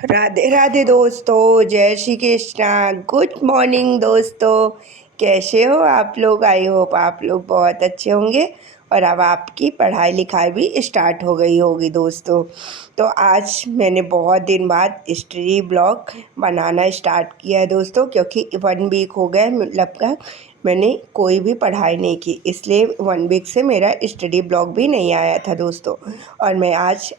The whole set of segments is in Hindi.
राधे राधे दोस्तों, जय श्री कृष्णा। गुड मॉर्निंग दोस्तों, कैसे हो आप लोग? आई होप आप लोग बहुत अच्छे होंगे और अब आपकी पढ़ाई लिखाई भी स्टार्ट हो गई होगी दोस्तों। तो आज मैंने बहुत दिन बाद स्टडी ब्लॉग बनाना स्टार्ट किया है दोस्तों, क्योंकि 1 वीक हो गया मतलब का मैंने कोई भी पढ़ाई नहीं की, इसलिए 1 वीक से मेरा स्टडी ब्लॉग भी नहीं आया था दोस्तों। और मैं आज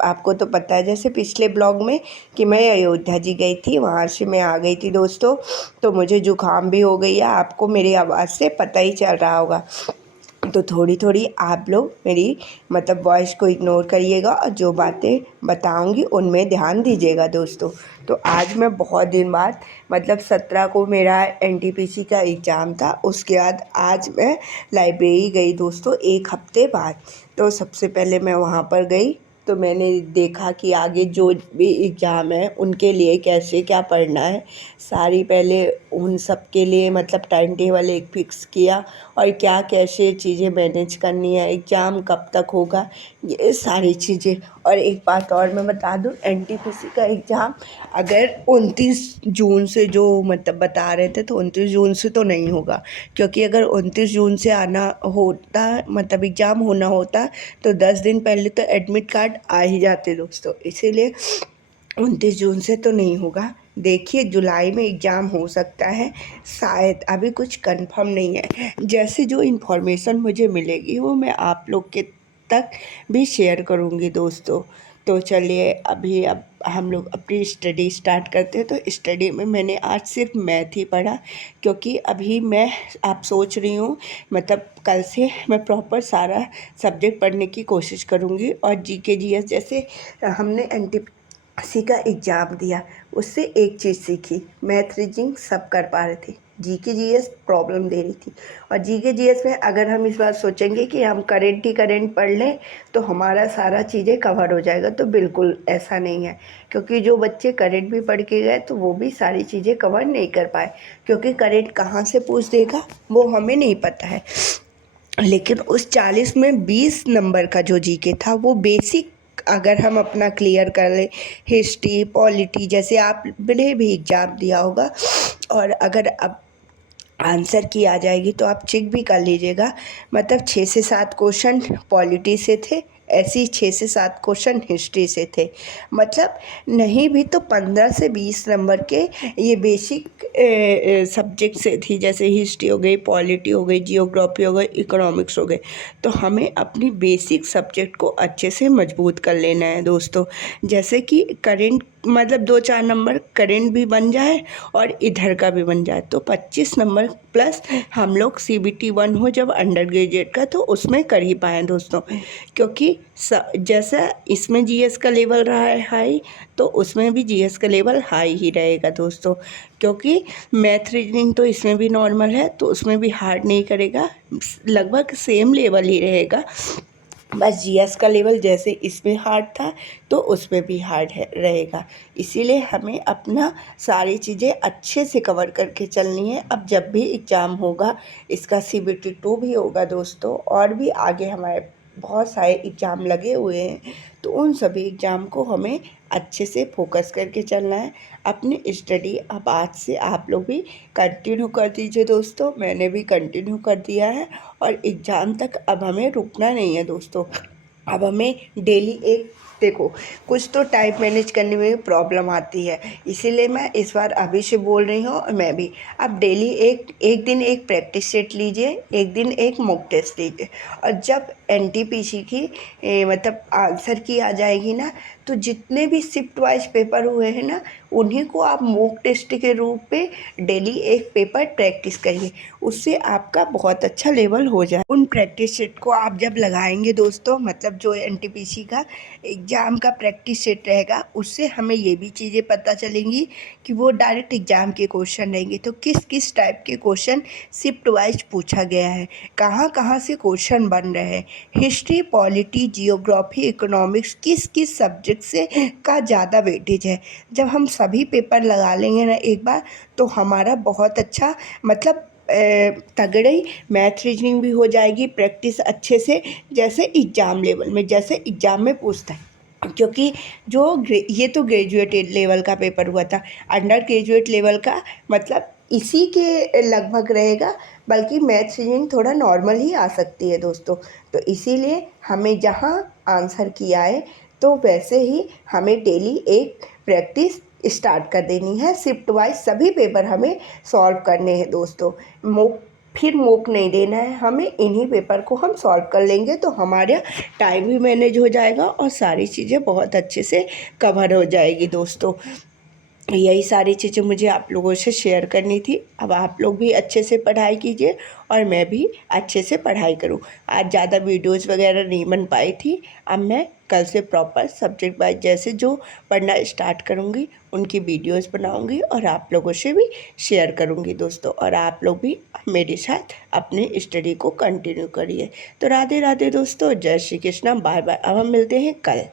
आपको तो पता है जैसे पिछले ब्लॉग में कि मैं अयोध्या जी गई थी, वहाँ से मैं आ गई थी दोस्तों। तो मुझे जुकाम भी हो गई है, आपको मेरी आवाज़ से पता ही चल रहा होगा। तो थोड़ी थोड़ी आप लोग मेरी मतलब वॉइस को इग्नोर करिएगा और जो बातें बताऊंगी उनमें ध्यान दीजिएगा दोस्तों। तो आज मैं बहुत दिन बाद मतलब 17 को मेरा एनटीपीसी का एग्ज़ाम था, उसके बाद आज मैं लाइब्रेरी गई दोस्तों 1 हफ्ते बाद। तो सबसे पहले मैं वहाँ पर गई, तो मैंने देखा कि आगे जो भी एग्ज़ाम है उनके लिए कैसे क्या पढ़ना है। सारी पहले उन सब के लिए मतलब टाइम टेबल एक फिक्स किया और क्या कैसे चीज़ें मैनेज करनी है, एग्ज़ाम कब तक होगा, ये सारी चीज़ें। और एक बात और मैं बता दूं, एनटीपीसी का एग्ज़ाम अगर 29 जून से जो मतलब बता रहे थे तो 29 जून से तो नहीं होगा, क्योंकि अगर 29 जून से आना होता मतलब एग्ज़ाम होना होता तो 10 दिन पहले तो एडमिट कार्ड आ ही जाते दोस्तों। इसीलिए 29 जून से तो नहीं होगा। देखिए जुलाई में एग्ज़ाम हो सकता है शायद, अभी कुछ कंफर्म नहीं है। जैसे जो इन्फॉर्मेशन मुझे मिलेगी वो मैं आप लोग के तक भी शेयर करूँगी दोस्तों। तो चलिए अभी अब हम लोग अपनी स्टडी स्टार्ट करते हैं। तो स्टडी में मैंने आज सिर्फ मैथ ही पढ़ा, क्योंकि अभी मैं आप सोच रही हूँ मतलब कल से मैं प्रॉपर सारा सब्जेक्ट पढ़ने की कोशिश करूँगी। और जीके जीएस जैसे हमने एनटीपीसी का एग्ज़ाम दिया, उससे एक चीज़ सीखी, मैथ रीजनिंग सब कर पा रहे थे, जीके जीएस प्रॉब्लम दे रही थी। और जीके जीएस में अगर हम इस बार सोचेंगे कि हम करेंट ही करेंट पढ़ लें तो हमारा सारा चीज़ें कवर हो जाएगा, तो बिल्कुल ऐसा नहीं है। क्योंकि जो बच्चे करेंट भी पढ़ के गए तो वो भी सारी चीज़ें कवर नहीं कर पाए, क्योंकि करेंट कहाँ से पूछ देगा वो हमें नहीं पता है। लेकिन उस 40 में 20 नंबर का जो जीके था वो बेसिक अगर हम अपना क्लियर कर लें, हिस्ट्री पॉलिटी जैसे आपने भी एग्ज़ाम दिया होगा, और अगर अब आंसर की आ जाएगी तो आप चेक भी कर लीजिएगा। मतलब 6 से 7 क्वेश्चन पॉलिटी से थे, ऐसे ही 6 से 7 क्वेश्चन हिस्ट्री से थे। मतलब नहीं भी तो 15 से 20 नंबर के ये बेसिक सब्जेक्ट से थी, जैसे हिस्ट्री हो गई, पॉलिटी हो गई, जियोग्राफी हो गई, इकोनॉमिक्स हो गए। तो हमें अपनी बेसिक सब्जेक्ट को अच्छे से मजबूत कर लेना है दोस्तों। जैसे कि करेंट मतलब 2-4 नंबर करेंट भी बन जाए और इधर का भी बन जाए, तो 25 नंबर प्लस हम लोग CBT 1 हो जब अंडर ग्रेजुएट का तो उसमें कर ही पाएँ दोस्तों। क्योंकि जैसा इसमें जीएस का लेवल रहा है हाई, तो उसमें भी जीएस का लेवल हाई ही रहेगा दोस्तों। क्योंकि मैथ रीजनिंग तो इसमें भी नॉर्मल है तो उसमें भी हार्ड नहीं करेगा, लगभग सेम लेवल ही रहेगा। बस जीएस का लेवल जैसे इसमें हार्ड था तो उसमें भी हार्ड है रहेगा। इसीलिए हमें अपना सारी चीज़ें अच्छे से कवर करके चलनी है। अब जब भी एग्ज़ाम होगा, इसका CBT 2 भी होगा दोस्तों, और भी आगे हमारे बहुत सारे एग्ज़ाम लगे हुए हैं, तो उन सभी एग्ज़ाम को हमें अच्छे से फोकस करके चलना है। अपनी स्टडी अब आज से आप लोग भी कंटिन्यू कर दीजिए दोस्तों, मैंने भी कंटिन्यू कर दिया है। और एग्ज़ाम तक अब हमें रुकना नहीं है दोस्तों। अब हमें डेली एक देखो, कुछ तो टाइम मैनेज करने में प्रॉब्लम आती है, इसीलिए मैं इस बार अभी से बोल रही हूँ। और मैं भी अब डेली एक एक दिन एक प्रैक्टिस सेट लीजिए, एक दिन एक मॉक टेस्ट लीजिए। और जब एनटीपीसी की मतलब आंसर की आ जाएगी ना, तो जितने भी शिफ्ट वाइज पेपर हुए हैं ना, उन्हीं को आप मॉक टेस्ट के रूप में डेली एक पेपर प्रैक्टिस करिए, उससे आपका बहुत अच्छा लेवल हो जाए। उन प्रैक्टिस सेट को आप जब लगाएंगे दोस्तों, मतलब जो एनटीपीसी का एग्ज़ाम का प्रैक्टिस सेट रहेगा, उससे हमें ये भी चीज़ें पता चलेंगी कि वो डायरेक्ट एग्ज़ाम के क्वेश्चन रहेंगे तो किस किस टाइप के क्वेश्चन शिफ्ट वाइज पूछा गया है, कहाँ कहाँ से क्वेश्चन बन रहे हैं, हिस्ट्री पॉलिटी जियोग्राफी इकोनॉमिक्स किस किस सब्जेक्ट से का ज़्यादा वेटेज है। जब हम सभी पेपर लगा लेंगे ना एक बार, तो हमारा बहुत अच्छा मतलब तगड़े ही मैथ रीजनिंग भी हो जाएगी प्रैक्टिस अच्छे से, जैसे एग्ज़ाम लेवल में जैसे एग्ज़ाम में पूछता है। क्योंकि ये तो ग्रेजुएट लेवल का पेपर हुआ था, अंडर ग्रेजुएट लेवल का मतलब इसी के लगभग रहेगा, बल्कि मैथ्स रीजनिंग थोड़ा नॉर्मल ही आ सकती है दोस्तों। तो इसीलिए हमें जहाँ आंसर किया है तो वैसे ही हमें डेली एक प्रैक्टिस स्टार्ट कर देनी है। शिफ्ट वाइज सभी पेपर हमें सॉल्व करने हैं दोस्तों। फिर मोक नहीं देना है हमें, इन्हीं पेपर को हम सॉल्व कर लेंगे तो हमारा टाइम भी मैनेज हो जाएगा और सारी चीज़ें बहुत अच्छे से कवर हो जाएगी दोस्तों। यही सारी चीज़ें मुझे आप लोगों से शेयर करनी थी। अब आप लोग भी अच्छे से पढ़ाई कीजिए और मैं भी अच्छे से पढ़ाई करूं। आज ज़्यादा वीडियोस वगैरह नहीं बन पाई थी, अब मैं कल से प्रॉपर सब्जेक्ट वाइज जैसे जो पढ़ना स्टार्ट करूंगी उनकी वीडियोस बनाऊंगी और आप लोगों से भी शेयर करूंगी दोस्तों। और आप लोग भी मेरे साथ अपनी स्टडी को कंटिन्यू करिए। तो राधे राधे दोस्तों, जय श्री कृष्णा, बाय बाय। अब हम मिलते हैं कल।